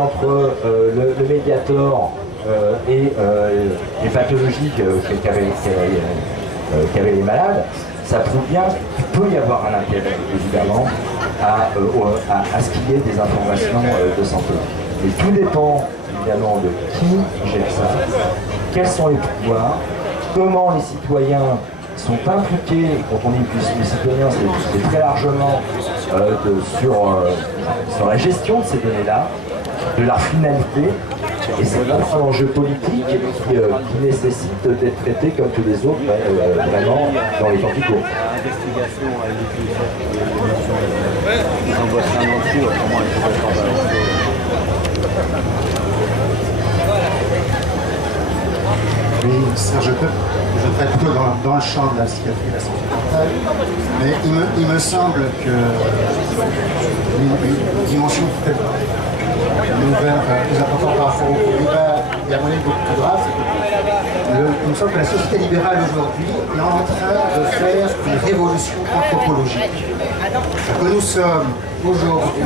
entre le Mediator et les pathologies qu'avaient les malades, ça prouve bien qu'il peut y avoir un intérêt, évidemment, à ce qu'il y ait des informations de santé. Mais tout dépend, évidemment, de qui gère ça, quels sont les pouvoirs, comment les citoyens sont impliqués. Quand on dit que les citoyens, c'est très largement sur la gestion de ces données-là, de leur finalité, et c'est un enjeu politique qui nécessite d'être traité comme tous les autres, vraiment dans les temps qui courent. Oui, Serge, je traite plutôt dans le champ de la psychiatrie et de la santé mentale, mais il me semble que une dimension peut-être nouvelle, plus importante par rapport au débat, il y a moyen beaucoup plus grave, il me semble que la société libérale aujourd'hui est en train de faire une révolution anthropologique. Que nous sommes aujourd'hui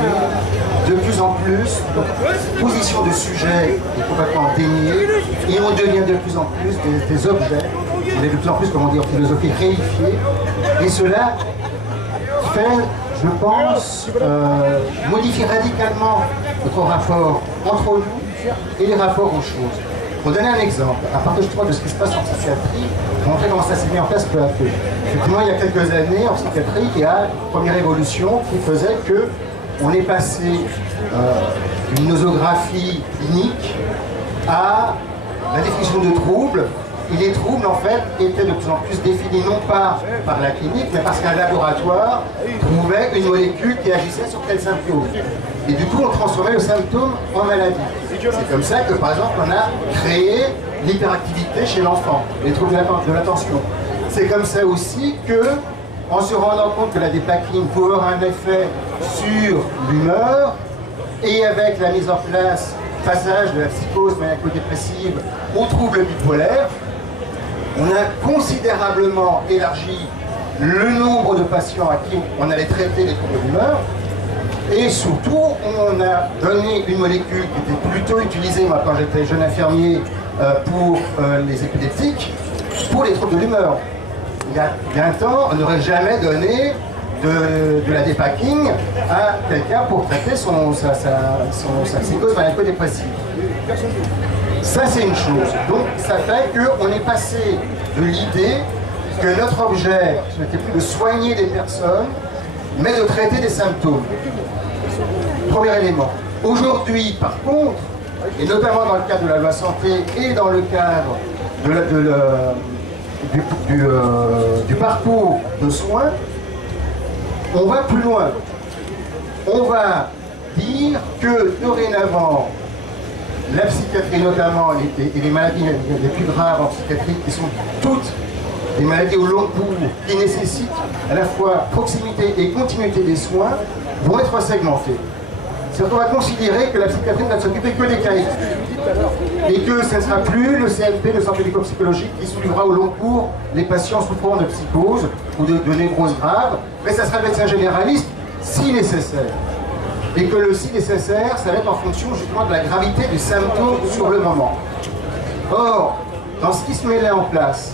de plus en plus, notre position de sujet est complètement déniée et on devient de plus en plus des objets, on est de plus en plus, comme on dit en philosophie, réifiés, et cela fait, je pense, modifier radicalement notre rapport entre nous et les rapports aux choses. Pour donner un exemple, à partir justement de ce qui se passe en psychiatrie, pour montrer comment ça s'est mis en place peu à peu. Effectivement, il y a quelques années, en psychiatrie, il y a une première évolution qui faisait que on est passé d'une nosographie clinique à la définition de troubles. Et les troubles, en fait, étaient de plus en plus définis non pas par la clinique, mais parce qu'un laboratoire trouvait une molécule qui agissait sur tel symptôme. Et du coup, on transformait le symptôme en maladie. C'est comme ça que, par exemple, on a créé l'hyperactivité chez l'enfant, les troubles de l'attention. C'est comme ça aussi que, en se rendant compte que la dépakine pouvait avoir un effet sur l'humeur, et avec la mise en place, passage de la psychose maniaco-dépressive aux troubles bipolaires, on a considérablement élargi le nombre de patients à qui on allait traiter les troubles d'humeur, et surtout, on a donné une molécule qui était plutôt utilisée, moi, quand j'étais jeune infirmier, pour les épileptiques, pour les troubles de l'humeur. Il y a 20 ans, on n'aurait jamais donné de la dépakine à quelqu'un pour traiter sa psychose maniaco-dépressive. Ça, c'est une chose. Donc, ça fait qu'on est passé de l'idée que notre objet, ce n'était plus de soigner des personnes, mais de traiter des symptômes. Premier élément. Aujourd'hui, par contre, et notamment dans le cadre de la loi santé et dans le cadre du parcours de soins, on va plus loin. On va dire que dorénavant, la psychiatrie notamment, et les maladies les plus graves en psychiatrie, qui sont toutes des maladies au long cours, qui nécessitent à la fois proximité et continuité des soins, vont être segmentées. C'est-à-dire qu'on va considérer que la psychiatrie ne va s'occuper que des cas aigus, et que ce ne sera plus le CMP, le centre médico-psychologique, qui suivra au long cours les patients souffrant de psychose ou de névrose grave, mais ça sera le médecin généraliste si nécessaire. Et que le si nécessaire, ça va être en fonction justement de la gravité du symptôme sur le moment. Or, dans ce qui se met là en place,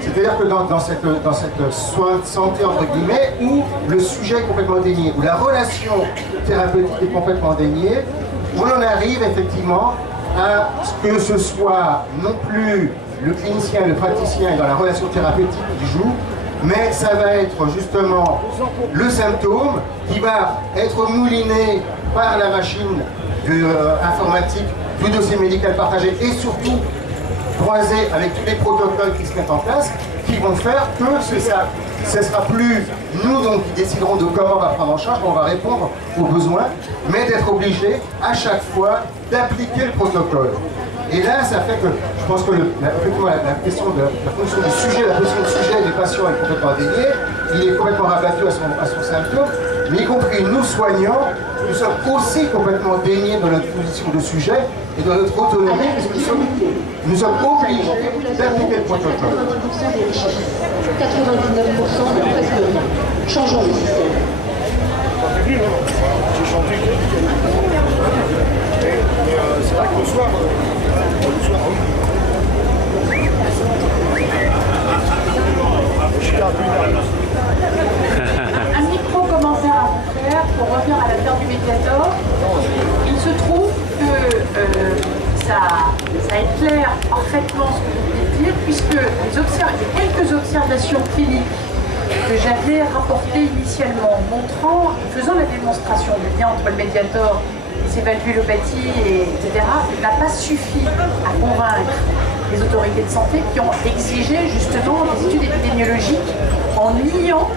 c'est-à-dire que dans cette soin de santé, entre guillemets, où le sujet est complètement dénié, où la relation thérapeutique est complètement déniée, on en arrive effectivement à ce que ce soit non plus le clinicien et le praticien dans la relation thérapeutique qui joue, mais ça va être justement le symptôme qui va être mouliné par la machine informatique du dossier médical partagé et surtout croisé avec tous les protocoles qui se mettent en place, qui vont faire que ce ne sera plus nous donc qui déciderons de comment on va prendre en charge, on va répondre aux besoins, mais d'être obligé à chaque fois d'appliquer le protocole. Et là, ça fait que je pense que la question de la fonction du sujet, la position du sujet des patients est complètement déniée, il est complètement rabattu à son symptôme, mais y compris nous soignants, nous sommes aussi complètement déniés de notre position de sujet et de notre autonomie, parce que nous sommes obligés d'appliquer le protocole. 99% de presque rien. Changeons le système. J'ai chanté. C'est vrai que le soir, un micro commentaire à vous faire pour revenir à l'affaire du Mediator. Il se trouve que ça éclaire parfaitement ce que vous venez de dire, puisque il y a quelques observations cliniques que j'avais rapportées initialement, montrant, faisant la démonstration du lien entre le Mediator, les valvulopathies, etc., n'a pas suffi à convaincre les autorités de santé qui ont exigé justement des études épidémiologiques en niant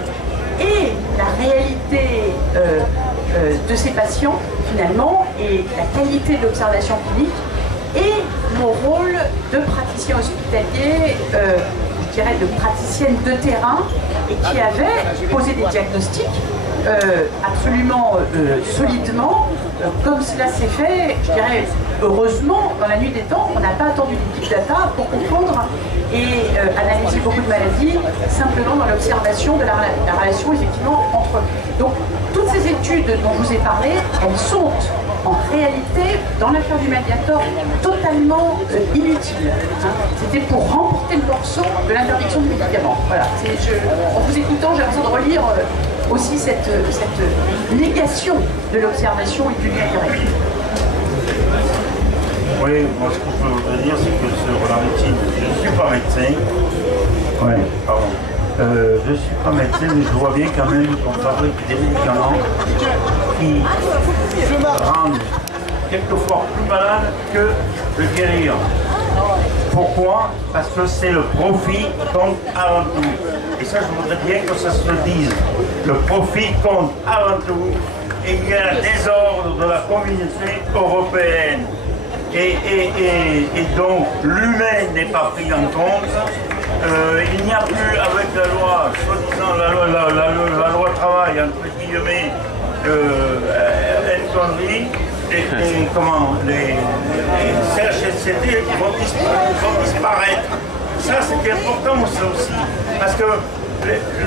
et la réalité de ces patients finalement et la qualité de l'observation clinique et mon rôle de praticien hospitalier, je dirais de praticienne de terrain et qui avait posé des diagnostics absolument solidement, comme cela s'est fait, je dirais, heureusement, dans la nuit des temps, on n'a pas attendu des big data pour comprendre et analyser beaucoup de maladies, simplement dans l'observation de la relation, effectivement, entre... Donc, toutes ces études dont je vous ai parlé, elles sont, en réalité, dans l'affaire du Mediator, totalement inutiles. Hein. C'était pour remporter le morceau de l'interdiction du médicament. Voilà. En vous écoutant, j'ai l'impression de relire aussi cette négation de l'observation et du lien direct. Oui, moi ce qu'on peut vous dire, c'est que sur la médecine, je ne suis pas médecin. Oui, pardon. Je ne suis pas médecin, mais je vois bien quand même qu'on fabrique des médicaments qui rendent quelquefois plus malade que le guérir. Pourquoi? Parce que c'est le profit qui compte avant tout. Et ça, je voudrais bien que ça se dise. Le profit compte avant tout. Et il y a un désordre de la communauté européenne. Et donc, l'humain n'est pas pris en compte. Il n'y a plus, avec la loi, soi-disant la loi travail, entre guillemets, une connerie. Et comment les CHSCT vont disparaître. Ça, c'est important ça aussi, parce que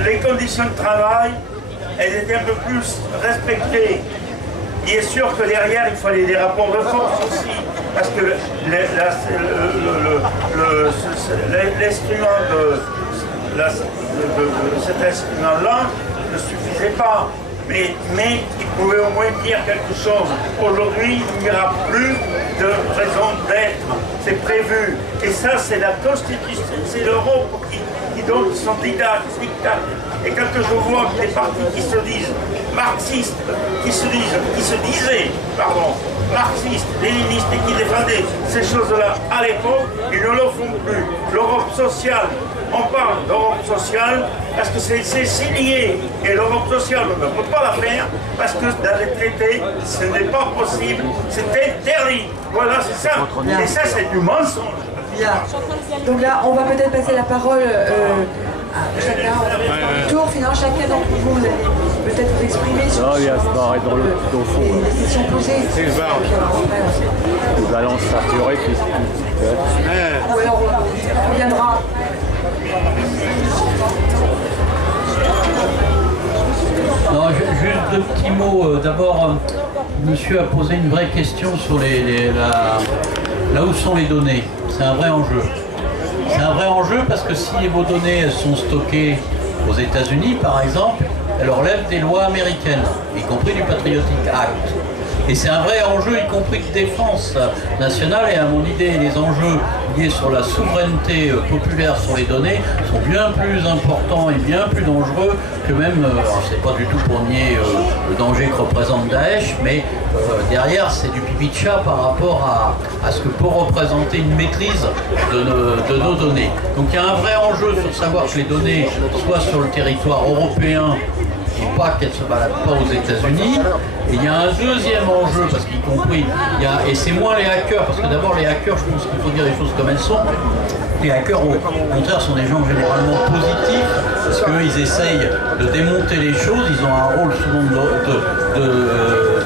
les conditions de travail, elles étaient un peu plus respectées. Il est sûr que derrière, il fallait des rapports de force aussi, parce que l'instrument de cet instrument-là ne suffisait pas. Mais il pouvait au moins dire quelque chose. Aujourd'hui, il n'y aura plus de raison d'être. C'est prévu. Et ça, c'est la Constitution, c'est l'Europe qui donne son dictat. Et quand je vois des partis qui se disent marxistes, qui se disaient, marxistes, léninistes et qui défendaient ces choses-là à l'époque, ils ne le font plus. L'Europe sociale, on parle d'Europe sociale parce que c'est signé. Et l'Europe sociale, on ne peut pas la faire parce que dans les traités, ce n'est pas possible, c'est interdit. Voilà, c'est ça. Et ça, c'est du mensonge. Bien. Donc là, on va peut-être passer la parole à chacun tour. Finalement, chacun d'entre vous, vous allez peut-être vous exprimer sur il y a ce bar dans le fond. les questions posées. C'est le bar. Il balance sa purée, puis Ou alors, on reviendra. Non, juste deux petits mots. D'abord, monsieur a posé une vraie question sur là où sont les données. C'est un vrai enjeu. C'est un vrai enjeu parce que si vos données elles sont stockées aux États-Unis, par exemple, elles relèvent des lois américaines, y compris du Patriotic Act. Et c'est un vrai enjeu, y compris de défense nationale. Et à mon idée, les enjeux liés sur la souveraineté populaire sur les données sont bien plus importants et bien plus dangereux que même, c'est pas du tout pour nier le danger que représente Daesh, mais derrière, c'est du pipi de chat par rapport à ce que peut représenter une maîtrise de nos données. Donc il y a un vrai enjeu sur savoir que les données soient sur le territoire européen et pas qu'elles ne se baladent pas aux États-Unis. Et il y a un deuxième enjeu, parce qu'y compris, et c'est moins les hackers, parce que d'abord les hackers, je pense qu'il faut dire les choses comme elles sont. Les hackers, au contraire, sont des gens généralement positifs, parce qu'ils essayent de démonter les choses, ils ont un rôle souvent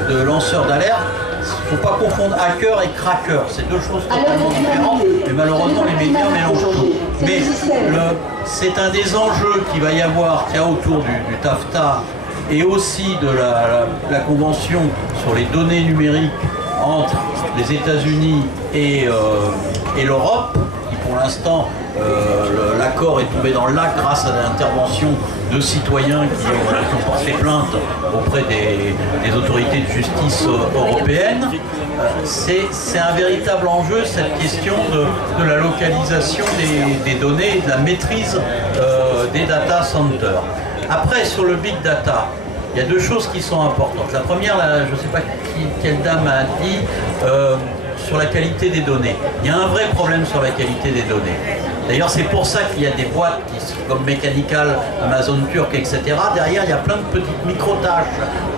de lanceur d'alerte. Il ne faut pas confondre hacker et cracker, c'est deux choses totalement différentes, mais malheureusement les médias mélangent tout. Mais c'est un des enjeux qu'il va y avoir, qu'il y a autour du TAFTA et aussi de la Convention sur les données numériques entre les États-Unis et l'Europe, qui pour l'instant, l'accord est tombé dans le lac grâce à l'intervention de citoyens qui ont porté plainte auprès des autorités de justice européennes. C'est un véritable enjeu, cette question de la localisation des données et de la maîtrise des data centers. Après, sur le big data, il y a deux choses qui sont importantes. La première, je ne sais pas quelle dame a dit, sur la qualité des données. Il y a un vrai problème sur la qualité des données. D'ailleurs, c'est pour ça qu'il y a des boîtes comme Mechanical, Amazon Turk, etc. Derrière, il y a plein de petites micro-tâches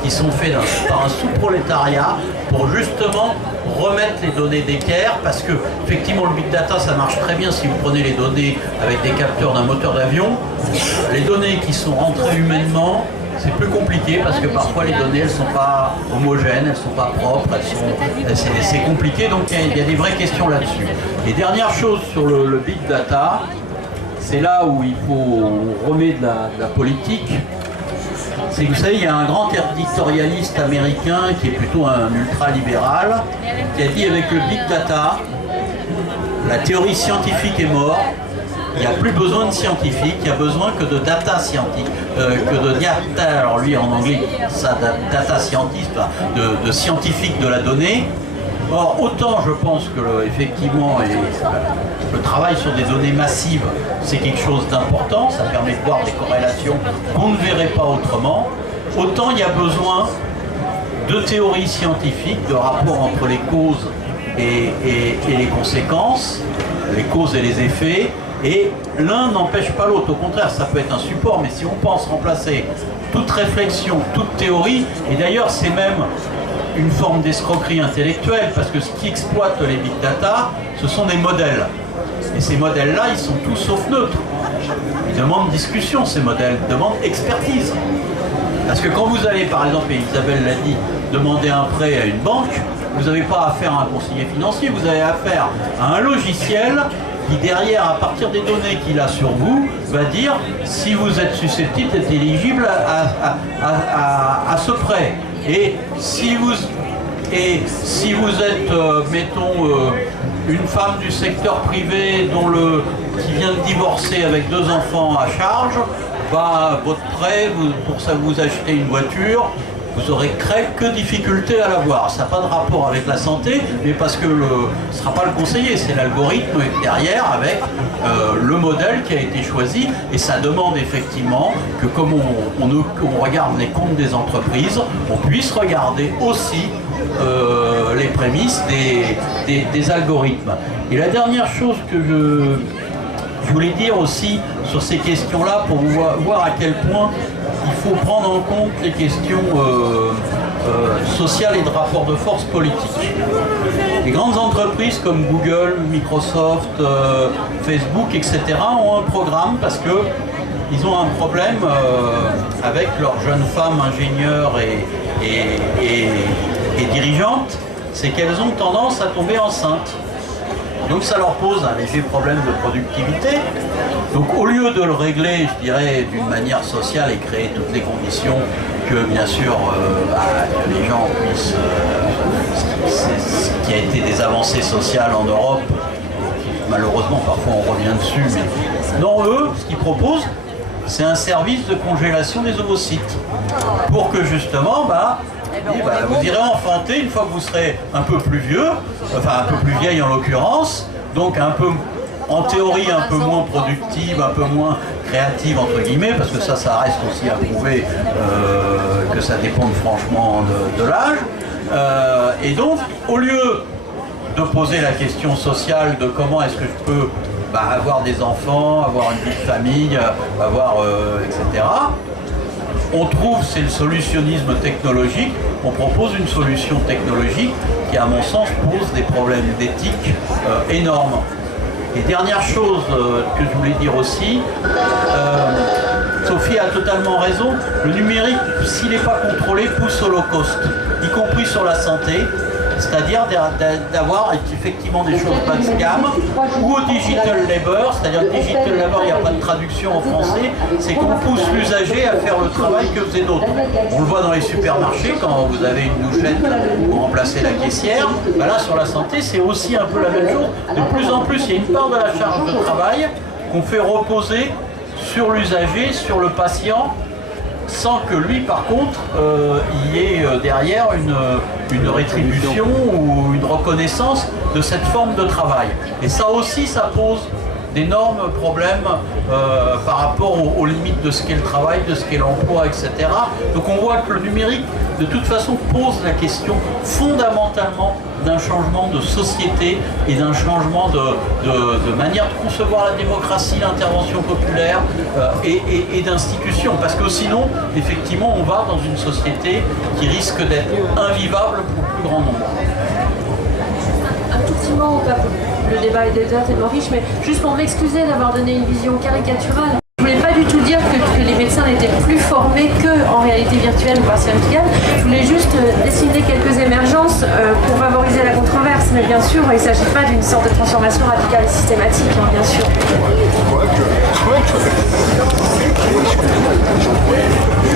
qui sont faites par un sous-prolétariat pour justement remettre les données d'équerre, parce que effectivement le big data ça marche très bien si vous prenez les données avec des capteurs d'un moteur d'avion. Les données qui sont rentrées humainement, c'est plus compliqué parce que parfois les données elles sont pas homogènes, elles sont pas propres, c'est compliqué, donc il y a des vraies questions là-dessus. Et dernière chose sur le big data, c'est là où il faut remettre de la politique. C'est que vous savez, il y a un grand éditorialiste américain qui est plutôt un ultra-libéral qui a dit avec le big data, la théorie scientifique est morte, il n'y a plus besoin de scientifiques, il y a besoin que de data scientifique, que de data, alors lui en anglais, ça data scientist, de scientifique de la donnée. Or, autant je pense que effectivement, le travail sur des données massives, c'est quelque chose d'important, ça permet de voir des corrélations qu'on ne verrait pas autrement, autant il y a besoin de théories scientifiques, de rapports entre les causes et les conséquences, les causes et les effets, et l'un n'empêche pas l'autre, au contraire, ça peut être un support, mais si on pense remplacer toute réflexion, toute théorie, et d'ailleurs c'est même une forme d'escroquerie intellectuelle, parce que ce qui exploite les big data, ce sont des modèles. Et ces modèles-là, ils sont tous sauf neutres. Ils demandent discussion, ces modèles, ils demandent expertise. Parce que quand vous allez, par exemple, et Isabelle l'a dit, demander un prêt à une banque, vous n'avez pas affaire à un conseiller financier, vous avez affaire à un logiciel qui, derrière, à partir des données qu'il a sur vous, va dire si vous êtes susceptible d'être éligible à ce prêt. Et si vous êtes, mettons, une femme du secteur privé qui vient de divorcer avec 2 enfants à charge, bah, votre prêt, pour ça vous achetez une voiture, vous aurez quelques difficultés à l'avoir. Ça n'a pas de rapport avec la santé, mais parce que ce ne sera pas le conseiller, c'est l'algorithme derrière avec le modèle qui a été choisi. Et ça demande effectivement que comme on regarde les comptes des entreprises, on puisse regarder aussi les prémices des algorithmes. Et la dernière chose que je voulais dire aussi sur ces questions-là, pour vous voir à quel point il faut prendre en compte les questions sociales et de rapport de force politique. Les grandes entreprises comme Google, Microsoft, Facebook, etc. ont un programme parce qu'ils ont un problème avec leurs jeunes femmes ingénieures et dirigeantes, c'est qu'elles ont tendance à tomber enceintes. Donc ça leur pose un léger problème de productivité. Donc au lieu de le régler, je dirais, d'une manière sociale et créer toutes les conditions que, bien sûr, que les gens puissent... ce qui a été des avancées sociales en Europe, malheureusement, parfois on revient dessus, mais non, eux, ce qu'ils proposent, c'est un service de congélation des ovocytes. Pour que, justement, vous irez enfanter une fois que vous serez un peu plus vieux, enfin un peu plus vieille en l'occurrence, donc un peu, en théorie, un peu moins productive, un peu moins créative entre guillemets, parce que ça reste aussi à prouver que ça dépend franchement de l'âge. Et donc, au lieu de poser la question sociale de comment est-ce que je peux avoir des enfants, avoir une vie de famille, etc., on trouve, c'est le solutionnisme technologique, on propose une solution technologique qui, à mon sens, pose des problèmes d'éthique énormes. Et dernière chose que je voulais dire aussi, Sophie a totalement raison, le numérique, s'il n'est pas contrôlé, pousse au low cost, y compris sur la santé. c'est-à-dire d'avoir effectivement des choses bas de gamme, ou au digital labor, c'est-à-dire digital labor, il n'y a pas de traduction en français, c'est qu'on pousse l'usager à faire le travail que faisaient d'autres. On le voit dans les supermarchés, quand vous avez une douchette pour remplacer la caissière, ben là sur la santé c'est aussi un peu la même chose. De plus en plus, il y a une part de la charge de travail qu'on fait reposer sur l'usager, sur le patient, sans que lui, par contre, il y ait derrière une rétribution ou une reconnaissance de cette forme de travail. Et ça aussi, ça pose d'énormes problèmes par rapport aux limites de ce qu'est le travail, de ce qu'est l'emploi, etc. Donc on voit que le numérique, de toute façon, pose la question fondamentalement d'un changement de société et d'un changement de manière de concevoir la démocratie, l'intervention populaire et d'institutions. Parce que sinon, effectivement, on va dans une société qui risque d'être invivable pour le plus grand nombre. Un tout petit mot, le débat est déjà tellement riche, mais juste pour m'excuser d'avoir donné une vision caricaturale. Je voulais pas du tout dire que les médecins n'étaient plus formés qu'en réalité virtuelle ou partielle médicale. Je voulais juste dessiner quelques émergences pour favoriser la controverse. Mais bien sûr, il ne s'agit pas d'une sorte de transformation radicale et systématique, hein, bien sûr.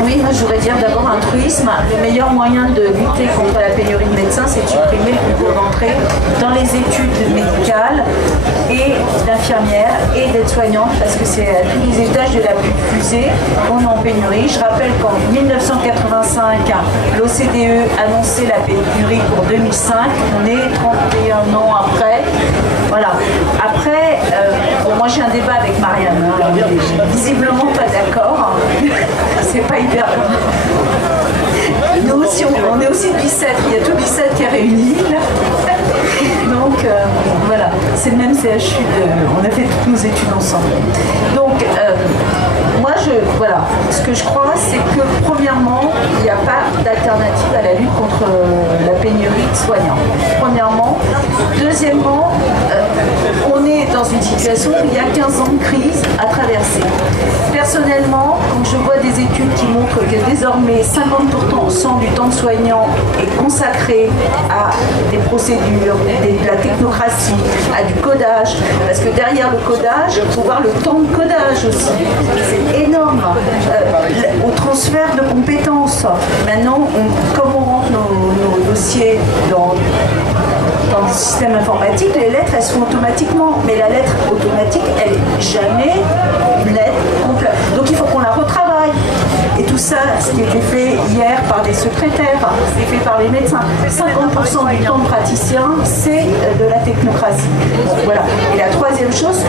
Oui, moi je voudrais dire d'abord un truisme. Le meilleur moyen de lutter contre la pénurie de médecins, c'est de supprimer le concours d'entrée dans les études médicales et d'infirmières et d'aides-soignantes, parce que c'est à tous les étages de la fusée qu'on est en pénurie. Je rappelle qu'en 1985, l'OCDE annonçait la pénurie pour 2005. On est 31 ans après. Voilà. Après, bon, moi j'ai un débat avec Marianne. Hein. On est visiblement pas d'accord. C'est pas hyper. Nous aussi, on est aussi de Bicêtre. Il y a tout Bicêtre qui est réuni. Donc voilà, c'est le même CHU. On a fait toutes nos études ensemble. Donc moi, voilà, ce que je crois, c'est que premièrement, il n'y a pas d'alternative à la lutte contre la pénurie de soignants. Premièrement. Deuxièmement, on est dans une situation où il y a 15 ans de crise à traverser. Personnellement, quand je vois des études qui montrent que désormais 50% du temps de soignant est consacré à des procédures, de la technocratie, à du codage, parce que derrière le codage, il faut voir le temps de codage aussi. C'est énorme. Au transfert de compétences. Maintenant, comme on rentre nos dossiers dans le système informatique, les lettres, elles se font automatiquement. Mais la lettre automatique, elle n'est jamais une lettre complète. Donc il faut qu'on la retravaille. Et tout ça, ce qui a été fait hier par des secrétaires, c'est fait par les médecins. 50% du temps de praticien, c'est de la technocratie. Donc, voilà. Et la troisième chose,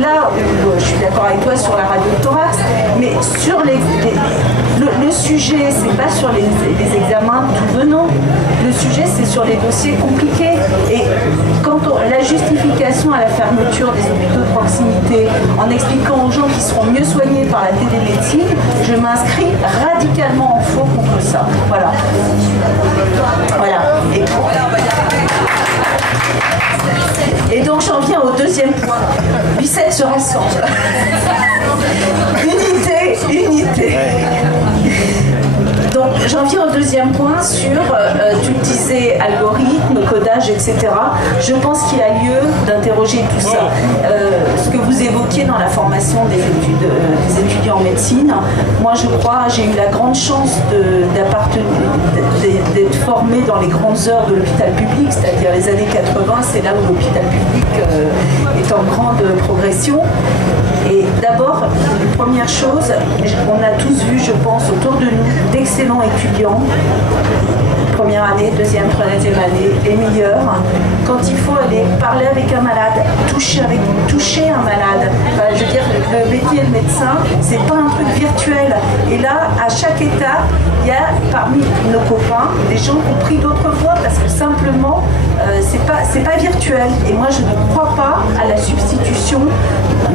là, je suis d'accord avec toi sur la radio-thorax, mais sur le sujet, c'est pas sur les examens tout venant. Le sujet, c'est sur les dossiers compliqués. Et quand la justification à la fermeture des hôpitaux de proximité, en expliquant aux gens qu'ils seront mieux soignés par la télémédecine, je m'inscris radicalement en faux contre ça. Voilà. Voilà. Et donc j'en viens au deuxième point. Bicêtre se rassemble. Unité. Donc j'en viens au deuxième point sur, tu le disais, algorithme, codage, etc. Je pense qu'il y a lieu d'interroger tout ça. Ce que vous évoquiez dans la formation des étudiants en médecine, moi je crois, j'ai eu la grande chance d'être formée dans les grandes heures de l'hôpital public, c'est-à-dire les années 80, c'est là où l'hôpital public est en grande progression. Et d'abord, première chose, on a tous vu, je pense, autour de nous, d'excellents étudiants, première année, deuxième, troisième année, les meilleurs, quand il faut aller parler avec un malade, toucher un malade. Enfin, je veux dire, le métier de médecin, c'est pas un truc virtuel. Et là, à chaque étape, il y a parmi nos copains des gens qui ont pris d'autres voies parce que simplement, c'est pas virtuel. Et moi, je ne crois pas à la substitution,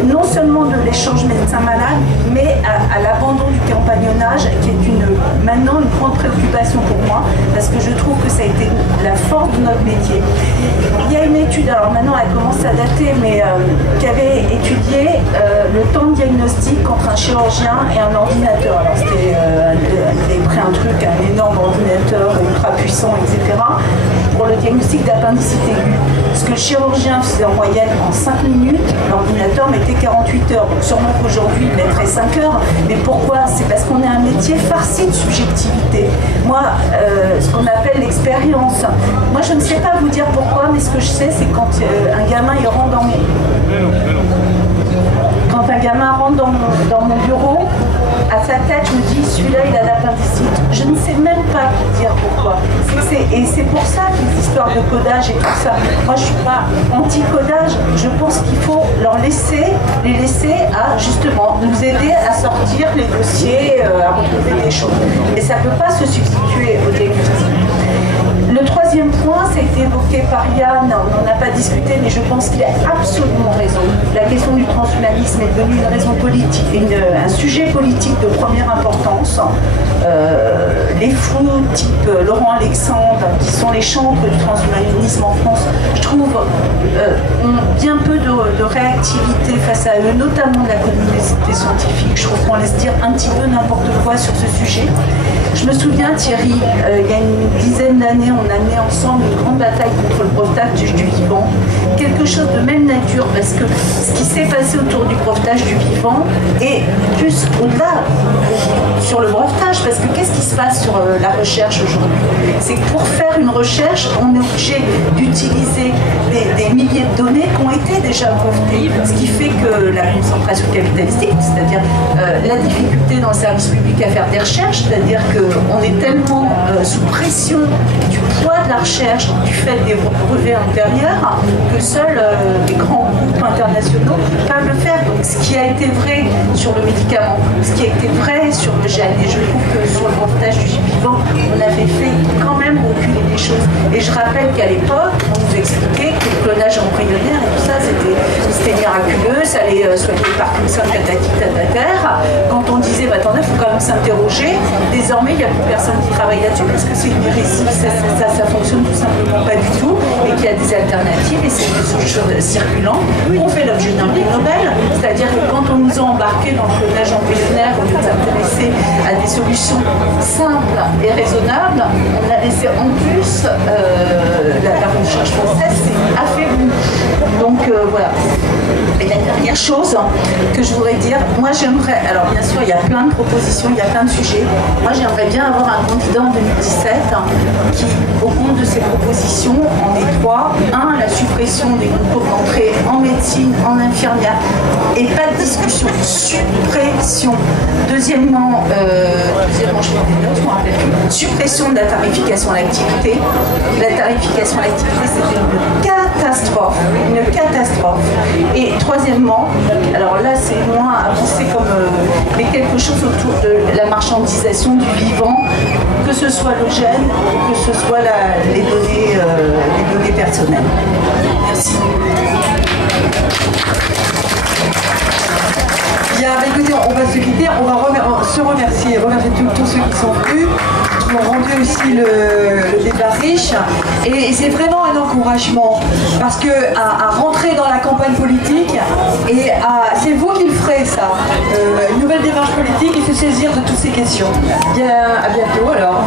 non seulement de l'échange médecin-malade, mais à l'abandon du compagnonnage, qui est maintenant une grande préoccupation pour moi, parce que je trouve que ça a été la force de notre métier. Il y a une étude, alors maintenant elle commence à dater, mais qui avait étudié le temps de diagnostic entre un chirurgien et un ordinateur. Alors c'était, elle avait pris un énorme ordinateur ultra puissant, etc. pour le diagnostic d'appendicite aiguë. Ce que le chirurgien faisait en moyenne en 5 minutes, l'ordinateur mettait 48 heures. Donc sûrement qu'aujourd'hui, il mettrait 5 heures. Mais pourquoi? C'est parce qu'on est un métier farci de subjectivité. Moi, ce qu'on appelle l'expérience. Moi, je ne sais pas vous dire pourquoi, mais ce que je sais, c'est quand un gamin il rentre dans mon... Quand un gamin rentre dans mon bureau, à sa tête, je me dis, celui-là, il a l'appendicite. Je ne sais même pas dire pourquoi. Et c'est pour ça que les histoires de codage et tout ça, moi, je ne suis pas anti-codage. Je pense qu'il faut les laisser à, justement, nous aider à sortir les dossiers, à retrouver des choses. Et ça ne peut pas se substituer au diagnostic. Le troisième point, ça a été évoqué par Yann, on n'en a pas discuté, mais je pense qu'il a absolument raison. La question du transhumanisme est devenue une raison politique, un sujet politique de première importance. Les fous type Laurent Alexandre, qui sont les chantres du transhumanisme en France, je trouve, ont bien peu de réactivité face à eux, notamment de la communauté scientifique. Je trouve qu'on laisse dire un petit peu n'importe quoi sur ce sujet. Je me souviens, Thierry, il y a une dizaine d'années, on a mené ensemble une grande bataille contre le brevetage du vivant. Quelque chose de même nature, parce que ce qui s'est passé autour du brevetage du vivant est plus au-delà sur le brevetage, parce que qu'est-ce qui se passe sur la recherche aujourd'hui? C'est que pour faire une recherche, on est obligé d'utiliser des milliers de données qui ont été déjà brevetées, ce qui fait que la concentration capitalistique, c'est-à-dire la difficulté dans le service public à faire des recherches, c'est-à-dire qu'on est tellement sous pression du poids de la recherche, du fait des brevets antérieurs, que seuls les grands groupes internationaux peuvent le faire. Donc ce qui a été vrai sur le médicament, ce qui a été vrai sur le gène, et je trouve que sur le brevetage du vivant, on avait fait quand même reculer les choses. Et je rappelle qu'à l'époque, on nous expliquait que le clonage embryonnaire et tout ça, c'était miraculeux, ça allait soigner le Parkinson, tatati, tatater. Quand on disait, bah, attendez, il faut quand même s'interroger, désormais, il n'y a plus personne qui travaille là-dessus parce que c'est une hérésie, ça fonctionne tout simplement pas du tout, et qu'il y a des alternatives, et c'est des choses circulantes. On fait l'objet d'un prix Nobel, c'est-à-dire que quand on nous a embarqués dans le clonage embryonnaire, on nous a intéressés à des solutions simples et raisonnables, on a laissé en plus la recherche française s'est affaiblie. Donc voilà. Et la dernière chose que je voudrais dire, moi j'aimerais, alors bien sûr il y a plein de propositions, il y a plein de sujets, moi j'aimerais bien avoir un candidat en 2017 qui, au compte de ses propositions, en est trois. Un, la suppression des concours d'entrée en médecine, en infirmière, et pas de discussion, suppression. Deuxièmement, je fais des notes, je me rappelle plus, suppression de la tarification à l'activité. La tarification à l'activité, c'était une catastrophe. Et troisièmement, alors là c'est moins avancé comme mais quelque chose autour de la marchandisation du vivant, que ce soit le gène, que ce soit les données personnelles. Merci. Bien, écoutez, on va se quitter, on va se remercier tous ceux qui sont venus, qui ont rendu aussi le débat riche, et c'est vraiment un encouragement, parce que à rentrer dans la campagne politique, et c'est vous qui le ferez ça, une nouvelle démarche politique et se saisir de toutes ces questions. Bien, à bientôt alors.